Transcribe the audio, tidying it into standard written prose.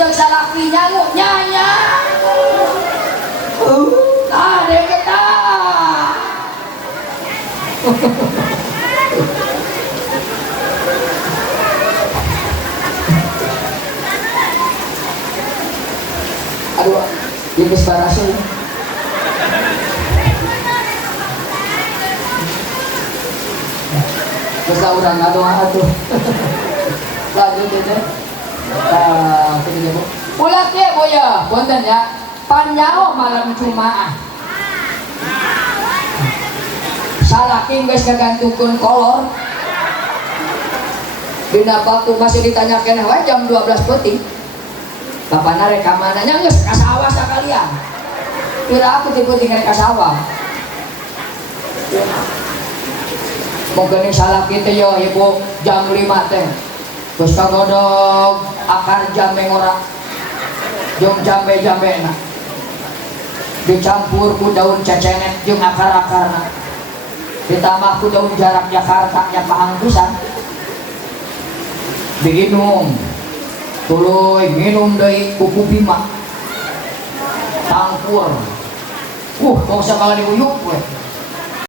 jeung salaki nyangu nyanya. Ada kita. Aduh, ini separasul. Terus orang ngadoa atuh. Lanjut itu. Ketiga bu. Ulah ke bu ya, punten ya. Panjao malam Jumaah. Salaki geus kagantungkeun kolor. Dina batu masih ditanyakeun we jam 12 peuting. Bapana rek ka mana nya geus ka sawah sakalian. Kira aku tipe-tipe rek ka sawah. Mungkin salaki teh yo ibu jam 5 teh. Terus kagodog akar jambe ngora. Jeung jambe-jambena. Dicampur ku daun cecenet jeung akar-akarna. Ditambah ku daun jarak Jakarta yang pahang pisan. Diinum. Tuluy minum deui ku Bima. Tangkur. Tong sakala diuyuk we.